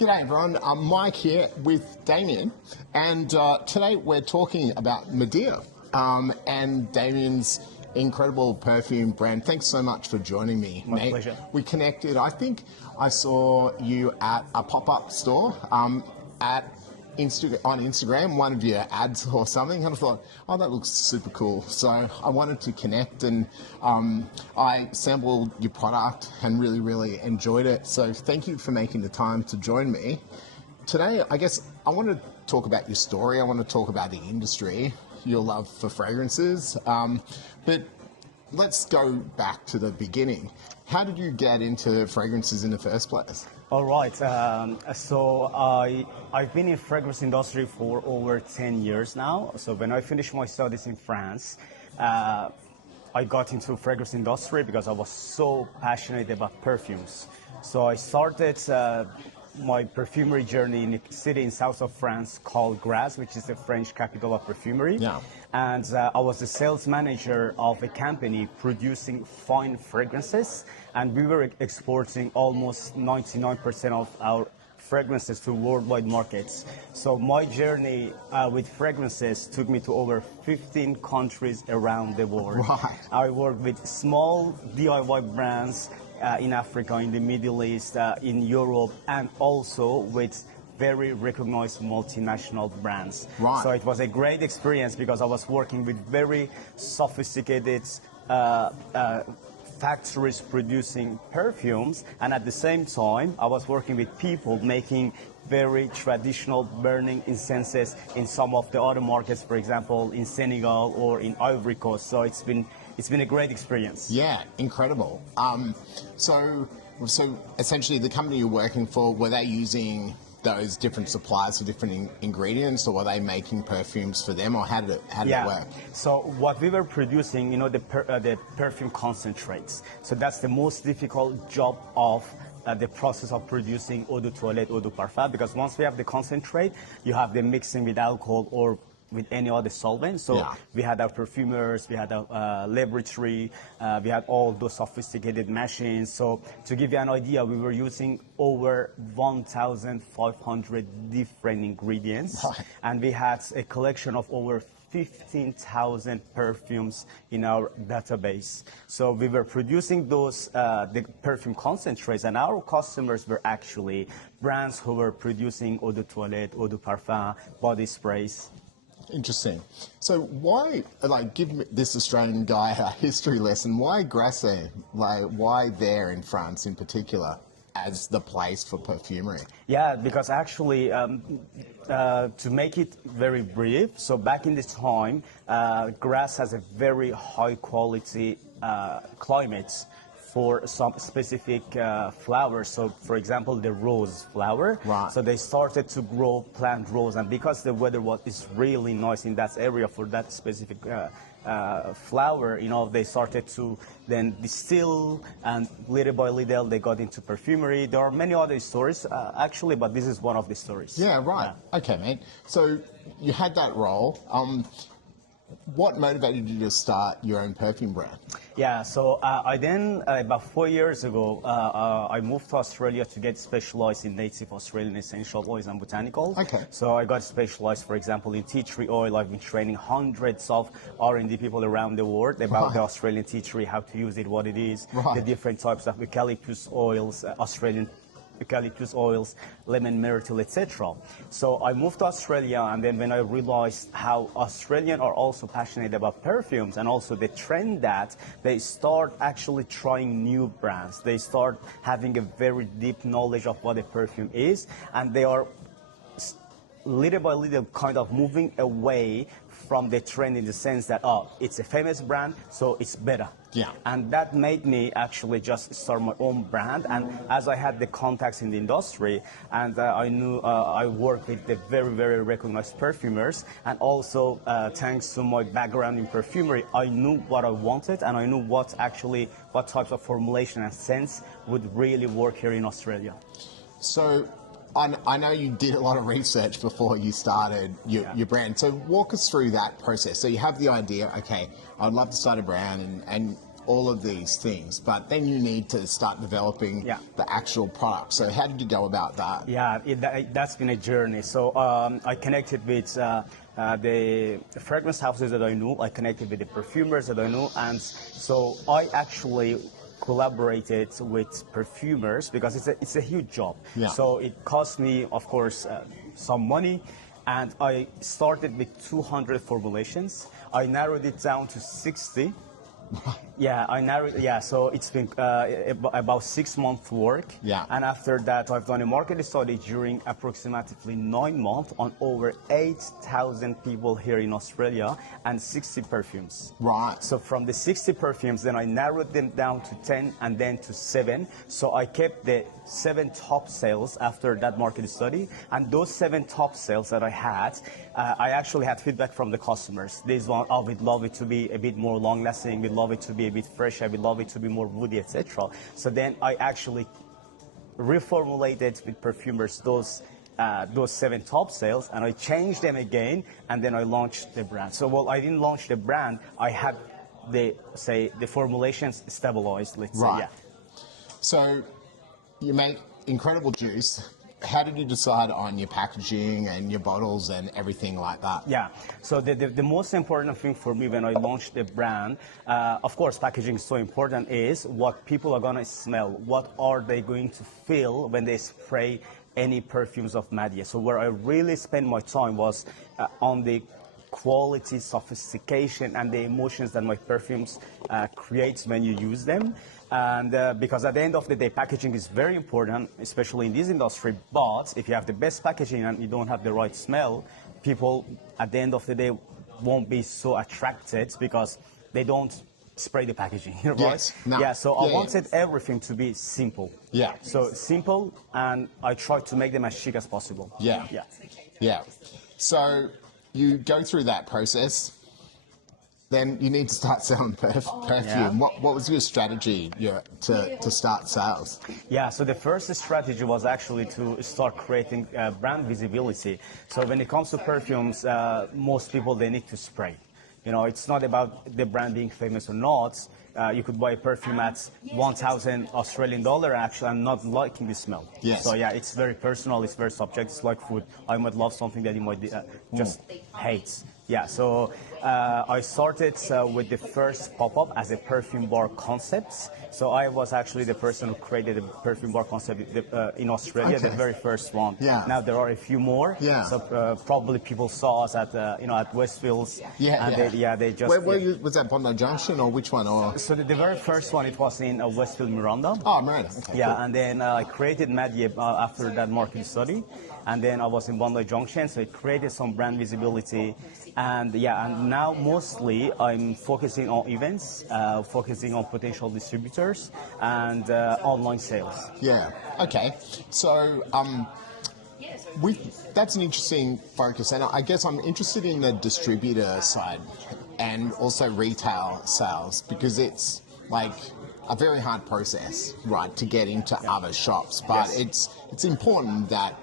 G'day everyone, I'm Mike here with Damien, and today we're talking about Madier and Damien's incredible perfume brand. Thanks so much for joining me, My mate. pleasure. We connected, I think I saw you at a pop-up store on Instagram, one of your ads or something, and I thought, oh, that looks super cool. So I wanted to connect, and I sampled your product and really enjoyed it. So thank you for making the time to join me. Today, I guess I want to talk about your story. I want to talk about the industry, your love for fragrances. But let's go back to the beginning. How did you get into fragrances in the first place? All right. So I've been in fragrance industry for over 10 years now. So when I finished my studies in France, I got into fragrance industry because I was so passionate about perfumes. So I started my perfumery journey in a city in south of France called Grasse, which is the French capital of perfumery. Yeah. And I was the sales manager of a company producing fine fragrances, and we were exporting almost 99% of our fragrances to worldwide markets. So my journey with fragrances took me to over 15 countries around the world. Right. I worked with small DIY brands in Africa, in the Middle East, in Europe, and also with very recognized multinational brands. Right. So it was a great experience because I was working with very sophisticated factories producing perfumes, and at the same time I was working with people making very traditional burning incenses in some of the other markets, for example in Senegal or in Ivory Coast. So it's been a great experience. Yeah, incredible. So essentially the company you're working for, were they using those different suppliers for different ingredients, or were they making perfumes for them, or how did it work? So what we were producing, the perfume concentrates. So that's the most difficult job of the process of producing eau de toilette, eau de parfum, because once we have the concentrate, you have the mixing with alcohol or with any other solvent. So we had our perfumers, we had our laboratory, we had all those sophisticated machines. So to give you an idea, we were using over 1,500 different ingredients, and we had a collection of over 15,000 perfumes in our database. So we were producing those the perfume concentrates, and our customers were actually brands who were producing eau de toilette, eau de parfum, body sprays. Interesting. So why, give me, this Australian guy a history lesson, why Grasse? Why there in France in particular as the place for perfumery? Yeah, because actually, to make it very brief, so back in this time, Grasse has a very high quality climate for some specific flowers. So for example, the rose flower. Right. So they started to plant rose, and because the weather is really nice in that area for that specific flower, they started to then distill, and little by little they got into perfumery. There are many other stories actually, but this is one of the stories. Yeah, right. Yeah. Okay, mate. So you had that role. What motivated you to start your own perfume brand? Yeah, so I then, about 4 years ago, I moved to Australia to get specialized in native Australian essential oils and botanicals. Okay. So I got specialized, for example, in tea tree oil. I've been training hundreds of R&D people around the world about the Australian tea tree, how to use it, what it is, the different types of eucalyptus oils, Australian eucalyptus oils, lemon myrtle, etc. So I moved to Australia, and then when I realized how Australians are also passionate about perfumes, and also the trend that they start actually trying new brands, they start having a very deep knowledge of what a perfume is, and they are little by little kind of moving away from the trend in the sense that, it's a famous brand, so it's better. Yeah. And that made me actually just start my own brand. And as I had the contacts in the industry, and I knew I worked with the very recognized perfumers, and also thanks to my background in perfumery, I knew what I wanted, and I knew what types of formulation and scents would really work here in Australia. So I know you did a lot of research before you started your brand. So walk us through that process. So you have the idea, okay, I'd love to start a brand, and all of these things, but then you need to start developing the actual product. So how did you go about that? Yeah, that's been a journey. So I connected with the fragrance houses that I knew. I connected with the perfumers that I knew, and so I actually collaborated with perfumers because it's a huge job. Yeah. So it cost me, of course, some money, and I started with 200 formulations. I narrowed it down to 60. So it's been about 6 months work. Yeah. And after that, I've done a market study during approximately 9 months on over 8,000 people here in Australia and 60 perfumes. Right. So from the 60 perfumes, then I narrowed them down to 10 and then to 7. So I kept the 7 top sales after that market study. And those 7 top sales that I had, I actually had feedback from the customers. This one, I would love it to be a bit more long lasting, we'd love it to be a bit fresh, I would love it to be more woody, etc. So then I actually reformulated with perfumers those 7 top sales, and I changed them again, and then I launched the brand. So while I didn't launch the brand, I had the formulations stabilized, let's say. Yeah. So you make incredible juice. How did you decide on your packaging and your bottles and everything like that? Yeah, so the most important thing for me when I launched the brand, of course packaging is so important, is what people are going to smell. What are they going to feel when they spray any perfumes of Madier? So where I really spent my time was on the quality, sophistication, and the emotions that my perfumes creates when you use them. And because at the end of the day, packaging is very important, especially in this industry. But if you have the best packaging and you don't have the right smell, people at the end of the day won't be so attracted because they don't spray the packaging, right? Yes. No. Yeah, so I wanted everything to be simple. Yeah. So simple, and I tried to make them as chic as possible. Yeah. Yeah. Yeah. So you go through that process. Then you need to start selling perfume. Yeah. What was your strategy to start sales? Yeah, so the first strategy was actually to start creating brand visibility. So when it comes to perfumes, most people, they need to spray. You know, it's not about the brand being famous or not. You could buy a perfume at 1,000 Australian dollar actually and not liking the smell. Yes. So yeah, it's very personal, it's very subjective, it's like food. I might love something that you might just hate. Yeah, so I started with the first pop-up as a perfume bar concept. So I was actually the person who created the perfume bar concept in Australia, the very first one. Yeah. Now there are a few more. Yeah. So probably people saw us at at Westfields. Yeah. And they just. Where was that, Bondi Junction or which one? Or? So the very first one, it was in Westfield, Miranda. Oh, Miranda. Okay, yeah, cool. and then I created Madier after that market study. And then I was in Bondi Junction, so it created some brand visibility. And yeah, and now mostly I'm focusing on events, focusing on potential distributors and online sales. Yeah. Okay. So that's an interesting focus, and I guess I'm interested in the distributor side and also retail sales, because it's like a very hard process, right, to get into other shops. But it's important that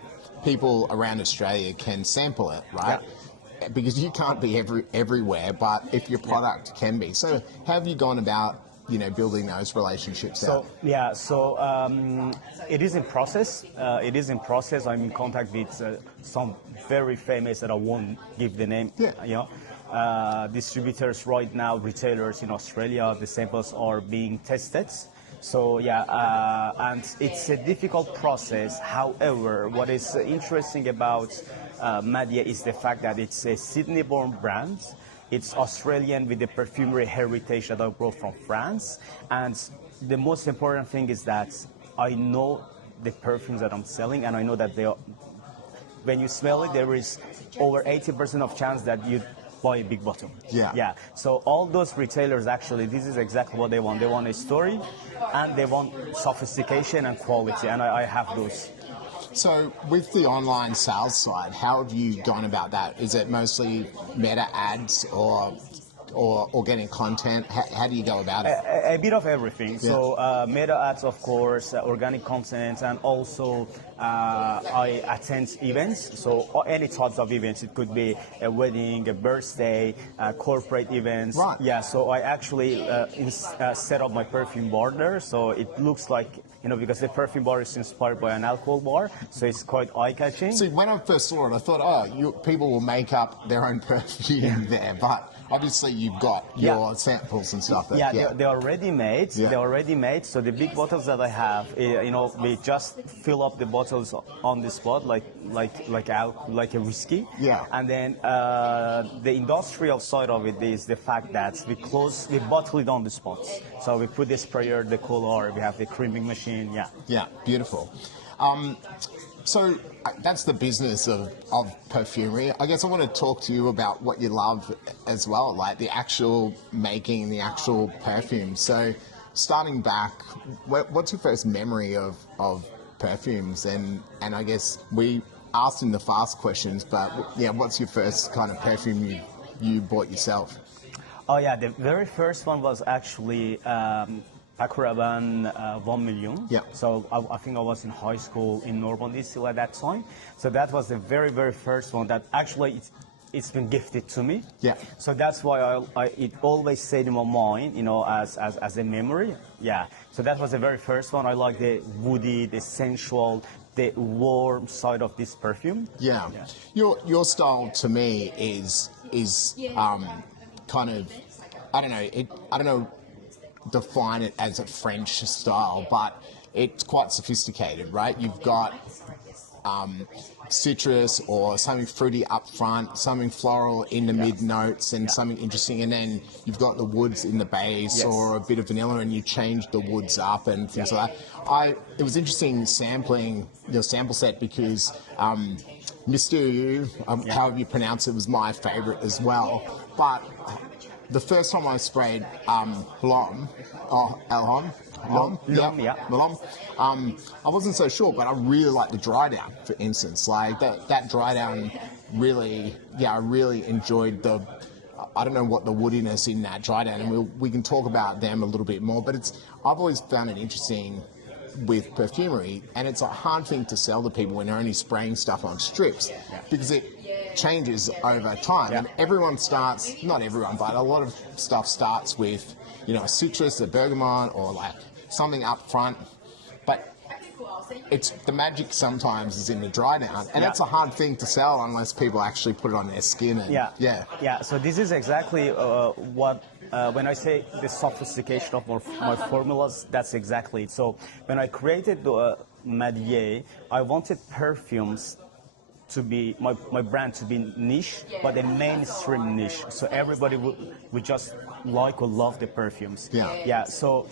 people around Australia can sample it, right? Yeah. Because you can't be everywhere, but if your product can be. So how have you gone about, building those relationships out? Yeah, so it is in process. I'm in contact with some very famous, that I won't give the name, distributors right now, retailers in Australia. The samples are being tested. So and it's a difficult process. However, what is interesting about Madier is the fact that it's a Sydney-born brand. It's Australian with the perfumery heritage that I brought from France. And the most important thing is that I know the perfumes that I'm selling, and I know that when you smell it, there is over 80% of chance that you buy a big bottle. Yeah. So all those retailers, actually, this is exactly what they want. They want a story, and they want sophistication and quality, and I have those. So with the online sales side, how have you gone about that? Is it mostly meta ads, or product or getting content? How do you go about it? A bit of everything. So meta ads, of course, organic content, and also I attend events. So any types of events. It could be a wedding, a birthday, corporate events. Right. Yeah. So I actually set up my perfume bar there. So it looks like, because the perfume bar is inspired by an alcohol bar, so it's quite eye-catching. See, when I first saw it, I thought, people will make up their own perfume there, but obviously you've got your samples and stuff. They are ready made. Yeah. They are ready made. So the big bottles that I have, we just fill up the bottles on the spot, like a whiskey. Yeah. And then the industrial side of it is the fact that we bottle it on the spot. So we put the sprayer, the color, we have the creaming machine. Yeah. Yeah. Beautiful. So that's the business of perfumery. I guess I want to talk to you about what you love as well, like the actual making, the actual perfume. So starting back, what's your first memory of perfumes? And I guess we asked in the fast questions, but what's your first kind of perfume you bought yourself? Oh yeah, the very first one was actually Pakuraban 1 million. Yeah. So I think I was in high school in Normandy still at that time. So that was the very, very first one that actually it's been gifted to me. Yeah. So that's why it always stayed in my mind, as a memory. Yeah. So that was the very first one. I like the woody, the sensual, the warm side of this perfume. Yeah. Your style to me is kind of, I don't know. Define it as a French style, but it's quite sophisticated, right? You've got citrus or something fruity up front, something floral in the mid notes, and something interesting, and then you've got the woods in the base or a bit of vanilla, and you change the woods up and things like that. It was interesting sampling your sample set because Mr. U, however you pronounce it, was my favorite as well, but the first time I sprayed Melon, I wasn't so sure, but I really liked the dry down, for instance. Like that dry down really, I really enjoyed I don't know what the woodiness in that dry down, and we can talk about them a little bit more, but I've always found it interesting with perfumery, and it's a hard thing to sell to people when they're only spraying stuff on strips, because it changes over time. And everyone starts, not everyone, but a lot of stuff starts with, a citrus, a bergamot, or like something up front. But it's the magic sometimes is in the dry down, and that's a hard thing to sell unless people actually put it on their skin. And, So this is exactly what when I say the sophistication of my formulas, that's exactly it. So when I created Madier, I wanted perfumes to be my brand to be niche, but a mainstream niche. So everybody would just like or love the perfumes. So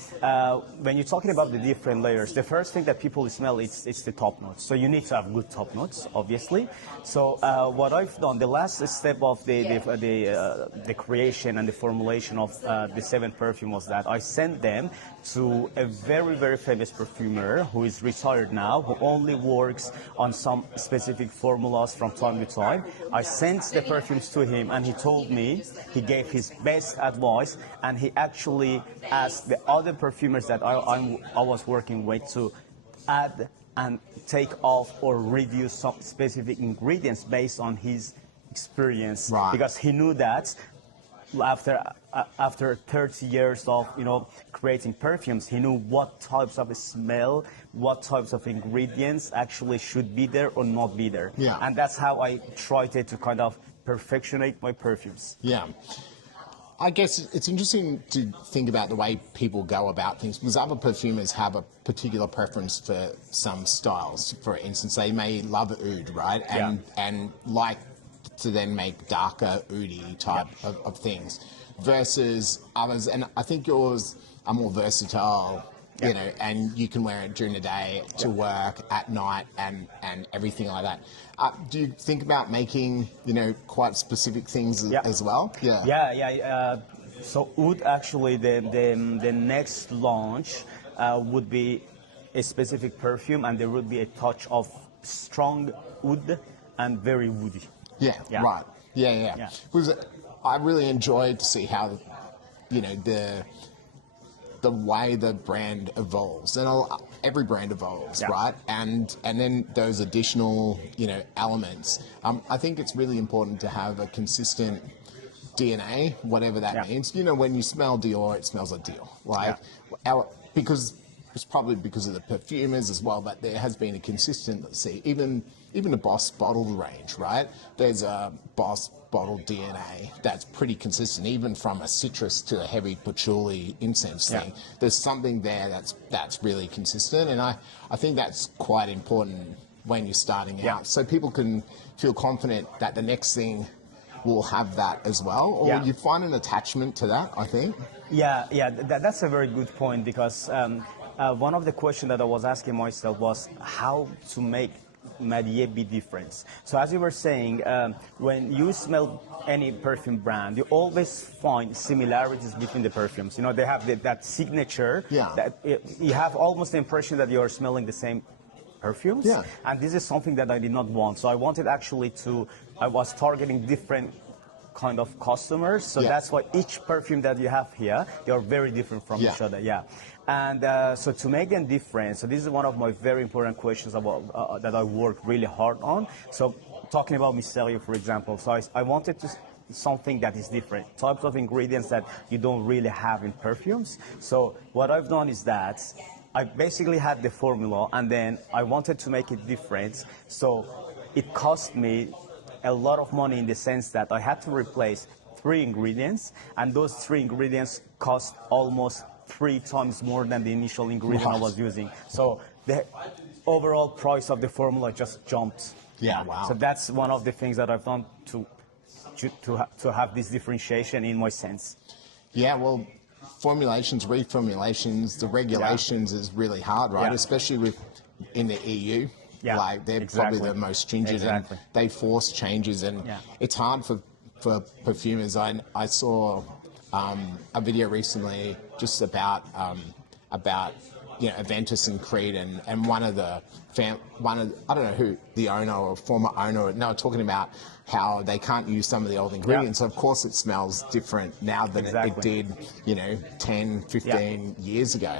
when you're talking about the different layers, the first thing that people smell it's the top notes. So you need to have good top notes, obviously. So what I've done, the last step of the creation and the formulation of the 7 perfume was that I sent them to a very, very famous perfumer who is retired now, who only works on some specific formulas from time to time. I sent the perfumes to him, and he told me, he gave his best advice, and he actually asked the other perfumers that I was working with to add and take off or reduce some specific ingredients based on his experience, because he knew that after 30 years of creating perfumes, he knew what types of smell, what types of ingredients actually should be there or not be there. And that's how I tried to kind of perfectionate my perfumes. I guess it's interesting to think about the way people go about things, because other perfumers have a particular preference for some styles. For instance, they may love oud, right? And like to then make darker oudy type of things versus others. And I think yours are more versatile, and you can wear it during the day to work, at night, and everything like that. Do you think about making, quite specific things as well? So oud, actually, the next launch would be a specific perfume, and there would be a touch of strong oud and very woody. Right. Because I really enjoyed to see how, you know, the way the brand evolves, and every brand evolves, right? And then those additional, you know, elements. I think it's really important to have a consistent DNA, whatever that means. You know, when you smell Dior, it smells like Dior, like because it's probably because of the perfumers as well, but there has been a consistency, even the Boss bottled range, right? There's a Boss bottled DNA that's pretty consistent, even from a citrus to a heavy patchouli incense thing. There's something there that's really consistent, and I think that's quite important when you're starting out, so people can feel confident that the next thing will have that as well, or you find an attachment to that, I think. That's a very good point, because one of the questions that I was asking myself was how to make Madier be different. So as you were saying, when you smell any perfume brand, you always find similarities between the perfumes. You know, they have that signature that you have almost the impression that you're smelling the same perfumes. And this is something that I did not want. So I wanted actually I was targeting different kind of customers. So that's why each perfume that you have here, they are very different from each other. And so to make them different, so this is one of my very important questions about that I work really hard on. So talking about Mysterio, for example, so I wanted to something that is different, types of ingredients that you don't really have in perfumes. So what I've done is that I basically had the formula, and then I wanted to make it different. So it cost me a lot of money in the sense that I had to replace 3 ingredients, and those 3 ingredients cost almost 3 times more than the initial ingredient I was using. So the overall price of the formula just jumped. So that's one of the things that I've done to have this differentiation in my sense. Well, formulations, reformulations, the regulations is really hard, right? Especially in the EU. Like they're probably the most stringent, and they force changes, and it's hard for perfumers. I saw a video recently just about you know, Aventus and Creed, and one of the I don't know who, the owner or former owner, they were talking about how they can't use some of the old ingredients. So of course it smells different now than it did, you know, 10, 15 years ago.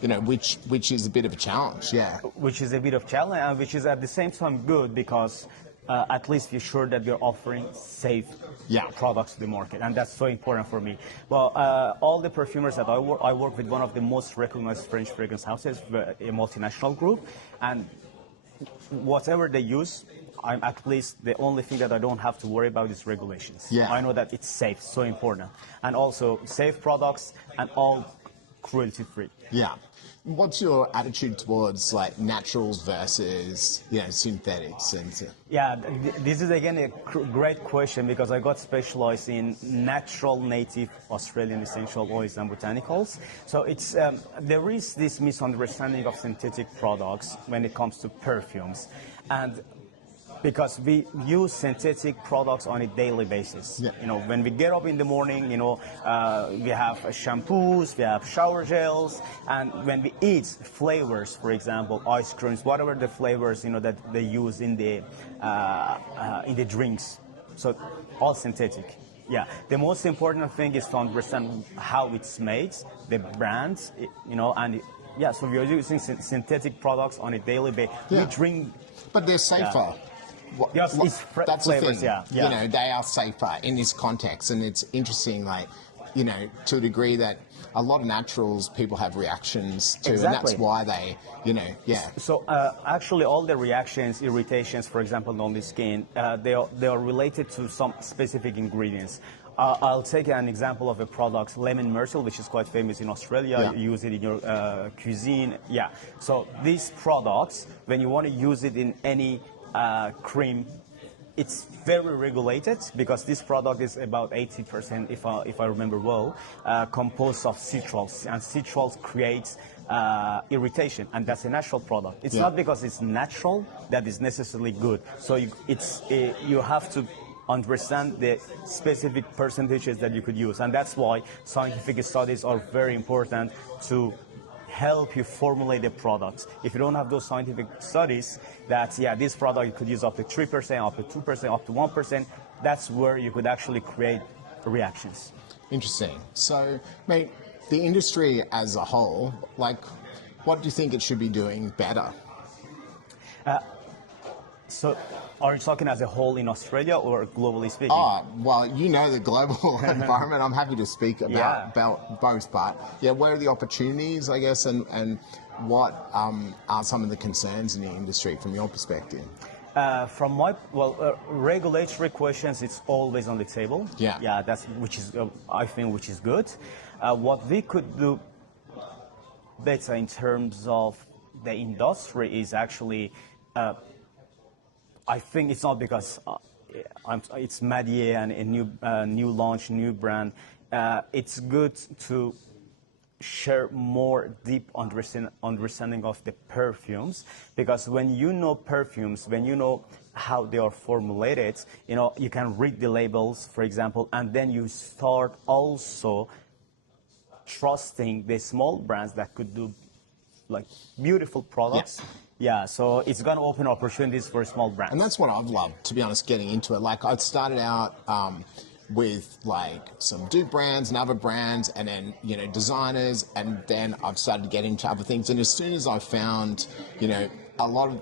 You know, which is a bit of a challenge. Which is a bit of challenge, and which is at the same time good, because at least you're sure that you're offering safe products to the market, and that's so important for me. Well, all the perfumers that I work with one of the most recognized French fragrance houses, a multinational group, and whatever they use, at least the only thing that I don't have to worry about is regulations. I know that it's safe, so important, and also safe products and all cruelty-free. What's your attitude towards like naturals versus, you know, synthetics? And this is again a great question, because I got specialized in natural, native Australian essential oils and botanicals. So it's there is this misunderstanding of synthetic products when it comes to perfumes, and because we use synthetic products on a daily basis. You know, when we get up in the morning, you know, we have shampoos, we have shower gels, and when we eat flavors, for example, ice creams, whatever the flavors, you know, that they use in the drinks, so all synthetic. The most important thing is to understand how it's made, the brands, you know, and so we are using synthetic products on a daily basis. We drink, but they're safer. That's flavors, the thing. You know, they are safer in this context, and it's interesting, like, you know, to a degree that a lot of naturals people have reactions to, and that's why they, you know, So actually, all the reactions, irritations, for example, on the skin, they are related to some specific ingredients. I'll take an example of a product, lemon myrtle, which is quite famous in Australia. You use it in your cuisine. So these products, when you want to use it in any cream, it's very regulated, because this product is about 80%, if I remember well, composed of citrals, and citrals creates irritation, and that's a natural product. It's not because it's natural that is necessarily good. So you have to understand the specific percentages that you could use, and that's why scientific studies are very important to help you formulate the products. If you don't have those scientific studies that, yeah, this product you could use up to 3%, up to 2%, up to 1%, that's where you could actually create reactions. Interesting. So, mate, the industry as a whole, like, what do you think it should be doing better? So, are you talking as a whole in Australia or globally speaking? Oh, well, you know the global environment. I'm happy to speak about both, but yeah, where are the opportunities, I guess, and what are some of the concerns in the industry from your perspective? From my regulatory questions, it's always on the table. Yeah. That's I think which is good. What we could do better in terms of the industry is actually. I think it's not because it's Madier and a new launch, new brand. It's good to share more deep understanding of the perfumes, because when you know perfumes, when you know how they are formulated, you can read the labels, for example, and then you start also trusting the small brands that could do like beautiful products. Yeah, so it's going to open opportunities for small brands. And that's what I've loved, to be honest, getting into it. Like, I started out with like some dupe brands and other brands, and then designers, and then I've started to get into other things. And as soon as I found a lot of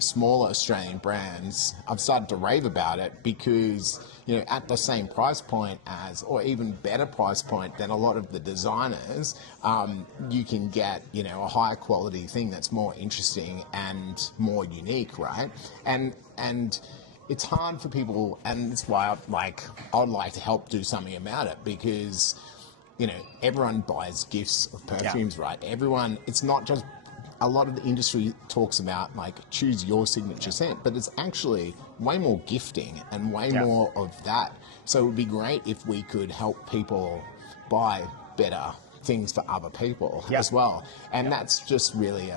smaller Australian brands, I've started to rave about it, because at the same price point as, or even better price point than a lot of the designers, you can get a higher quality thing that's more interesting and more unique, right? And it's hard for people, and that's why I'd like to help do something about it, because everyone buys gifts of perfumes, right? Everyone, it's not just, a lot of the industry talks about like choose your signature scent, but it's actually way more gifting and way more of that. So it would be great if we could help people buy better things for other people as well. And that's just really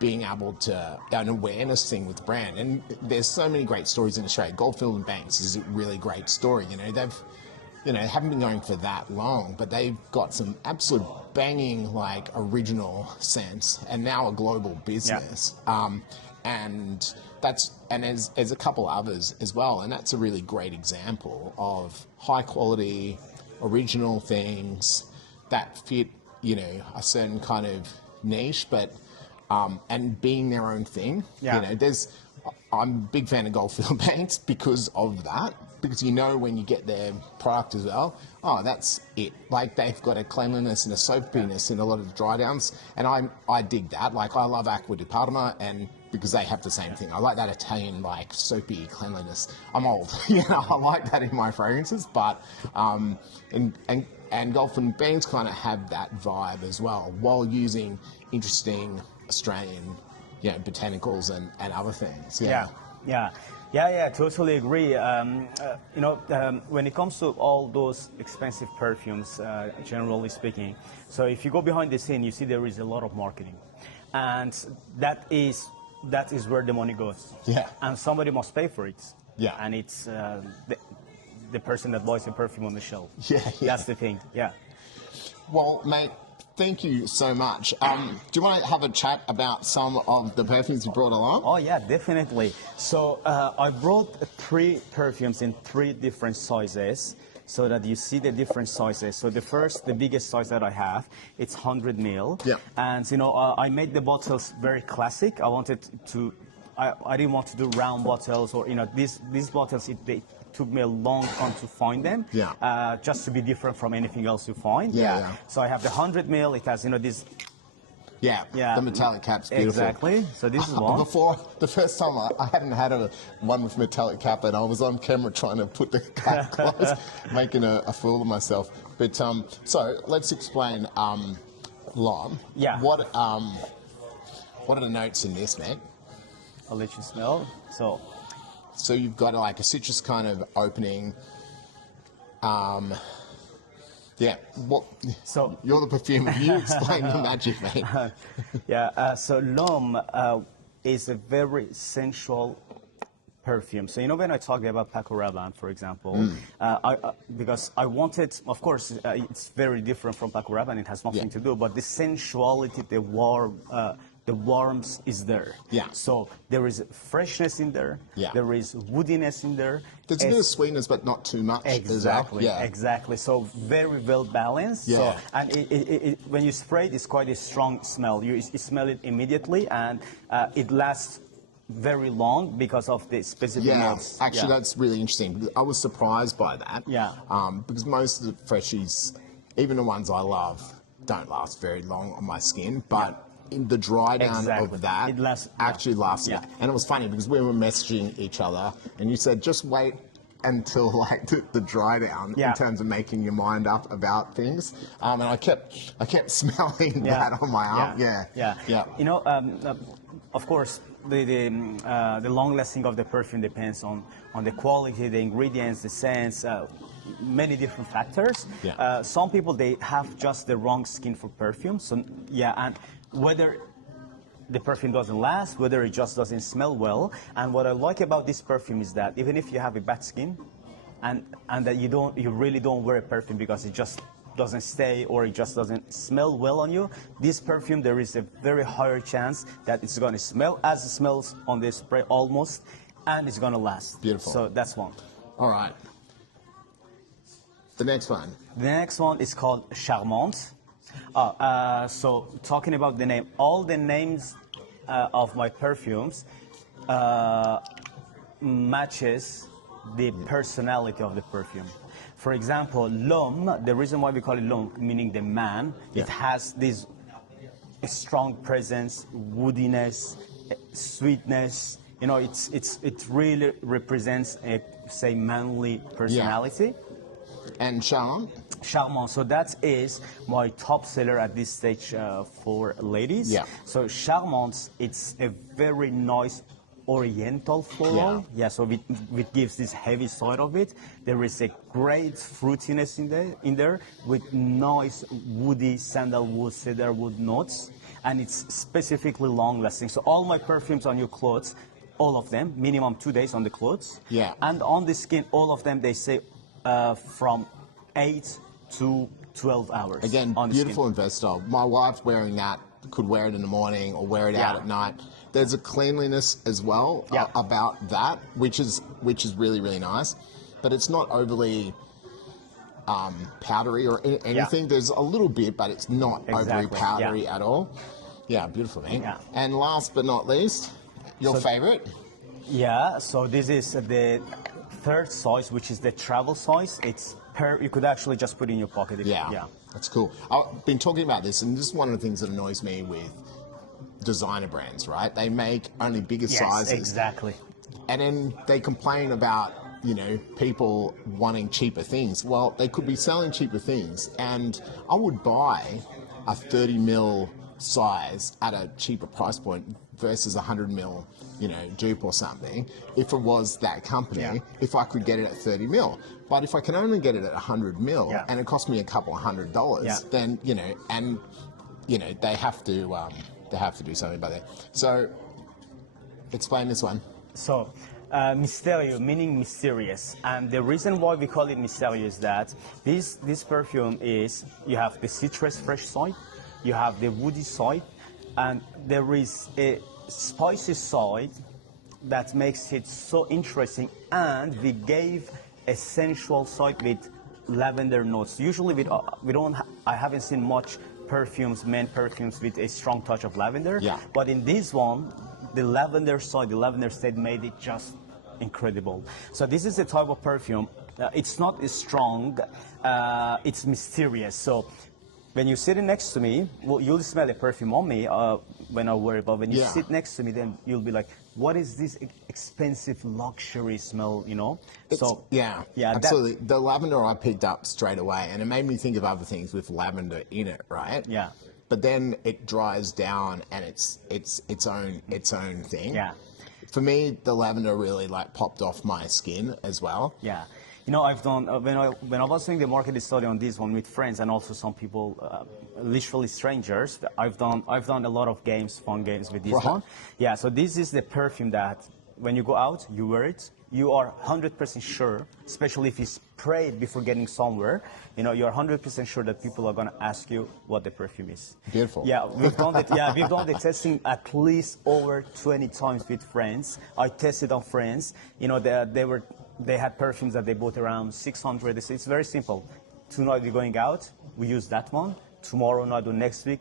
being able to, an awareness thing with the brand. And there's so many great stories in Australia. Goldfield and Banks is a really great story. They've haven't been going for that long, but they've got some absolute banging, like, original scents, and now a global business. And there's a couple others as well, and that's a really great example of high quality, original things that fit, a certain kind of niche, but and being their own thing. I'm a big fan of Goldfield Banks because of that. Because when you get their product as well, that's it. Like, they've got a cleanliness and a soapiness in a lot of the dry downs, and I dig that. Like, I love Acqua di Parma, and because they have the same thing. I like that Italian, like, soapy cleanliness. I'm old, I like that in my fragrances, but and Goldfield Banks kind of have that vibe as well, while using interesting Australian, botanicals and other things. Yeah, totally agree. When it comes to all those expensive perfumes, generally speaking, so if you go behind the scene, you see there is a lot of marketing, and that is where the money goes. And somebody must pay for it. And it's the person that buys the perfume on the shelf. That's the thing. Well, mate, thank you so much. Do you want to have a chat about some of the perfumes you brought along? Oh, yeah, definitely. So I brought 3 perfumes in 3 different sizes, so that you see the different sizes. So the biggest size that I have, it's 100 ml. And, I made the bottles very classic. I didn't want to do round bottles, or, these bottles, they took me a long time to find them, just to be different from anything else you find. So I have the 100 ml. It has, this. The metallic cap's beautiful. Exactly. So this is one. Before, the first time I hadn't had one with metallic cap, and I was on camera trying to put the cap close, making a fool of myself. But so let's explain, Lom. What are the notes in this, mate? I'll let you smell. So you've got like a citrus kind of opening. So you're the perfumer. You explain the magic, mate. So L'Homme is a very sensual perfume. So, you know, when I talked about Paco Rabanne, for example, because I wanted, of course, it's very different from Paco Rabanne. It has nothing to do, but the sensuality, the warmth is there. Yeah. So there is freshness in there. Yeah. There is woodiness in there. There's a bit of sweetness, but not too much. Exactly. Yeah. Exactly. So very well balanced. Yeah. So, and when you spray it, it's quite a strong smell. You smell it immediately, and it lasts very long because of the specific notes. Actually, that's really interesting. I was surprised by that. Yeah. Because most of the freshies, even the ones I love, don't last very long on my skin, but in the dry down of that actually lasted. Yeah. And it was funny because we were messaging each other, and you said just wait until like the dry down in terms of making your mind up about things. And I kept smelling that on my arm. Yeah. You know, of course, the long lasting of the perfume depends on the quality, the ingredients, the scents, many different factors. Yeah. Some people, they have just the wrong skin for perfume. So and whether the perfume doesn't last, whether it just doesn't smell well. And what I like about this perfume is that even if you have a bad skin, and that you really don't wear a perfume because it just doesn't stay or it just doesn't smell well on you, this perfume, there is a very higher chance that it's going to smell as it smells on the spray almost, and it's going to last. Beautiful. So that's one. All right. The next one. The next one is called Charmante. So talking about the name, all the names of my perfumes matches the personality of the perfume. For example, L'Homme, the reason why we call it L'Homme, meaning the man, it has this strong presence, woodiness, sweetness. You know, it really represents a, say, manly personality. And Charmant? Charmant. So that is my top seller at this stage for ladies. Yeah. So Charmant, it's a very nice oriental floral. Yeah, so it gives this heavy side of it. There is a great fruitiness in there with nice woody sandalwood, cedarwood notes, and it's specifically long lasting. So all my perfumes on your clothes, all of them, minimum 2 days on the clothes. Yeah. And on the skin, all of them, they say from 8 to 12 hours. Again, on the beautiful skin. and versatile. My wife's wearing that, could wear it in the morning or wear it out at night. There's a cleanliness as well about that, which is really, really nice. But it's not overly powdery or anything. There's a little bit, but it's not overly powdery at all. Yeah, beautiful, man. Yeah. And last but not least, your favorite? Yeah, so this is the third size, which is the travel size. It's you could actually just put it in your pocket. Yeah, that's cool. I've been talking about this, and this is one of the things that annoys me with designer brands, right? They make only bigger sizes. Exactly. And then they complain about, you know, people wanting cheaper things. Well, they could be selling cheaper things, and I would buy a 30 mil size at a cheaper price point versus 100 mil, you know, dupe or something, if it was that company, if I could get it at 30 mil. But if I can only get it at 100 mil and it cost me a couple of $100, then, you know, and, you know, they have to do something about that. So, explain this one. So, Misterio, meaning mysterious. And the reason why we call it Misterio is that this perfume is, you have the citrus fresh side, you have the woody side, and there is a spicy side that makes it so interesting. And we gave a sensual side with lavender notes. Usually I haven't seen much perfumes, men perfumes with a strong touch of lavender. Yeah. But in this one, the lavender side, the lavender state made it just incredible. So this is a type of perfume. It's not as strong. It's mysterious. So when you're sitting next to me, well, you'll smell a perfume on me when I wear it. But when you sit next to me, then you'll be like, what is this expensive luxury smell, you know? Yeah, absolutely. The lavender I picked up straight away, and it made me think of other things with lavender in it, right? Yeah. But then it dries down, and it's its own thing. Yeah. For me, the lavender really like popped off my skin as well. Yeah. You know, I've done when I was doing the market study on this one with friends and also some people, literally strangers. I've done a lot of games, fun games with this one. Yeah. So this is the perfume that when you go out, you wear it. You are 100% sure, especially if you spray it before getting somewhere, you're 100% sure that people are going to ask you what the perfume is. Beautiful. Yeah, we've done it. Yeah, we've done the testing at least over 20 times with friends. I tested on friends. They had perfumes that they bought around 600. It's very simple. Tonight we're going out, we use that one. Tomorrow night or next week,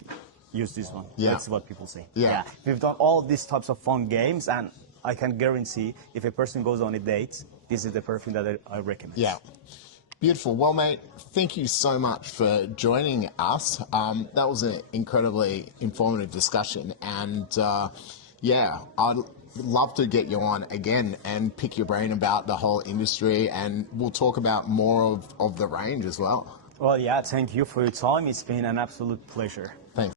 use this one. Yeah. That's what people say. Yeah. We've done all these types of fun games, and I can guarantee if a person goes on a date, this is the perfume that I recommend. Yeah. Beautiful. Well, mate, thank you so much for joining us. That was an incredibly informative discussion. And I'd love to get you on again and pick your brain about the whole industry. And we'll talk about more of the range as well. Well, yeah, thank you for your time. It's been an absolute pleasure.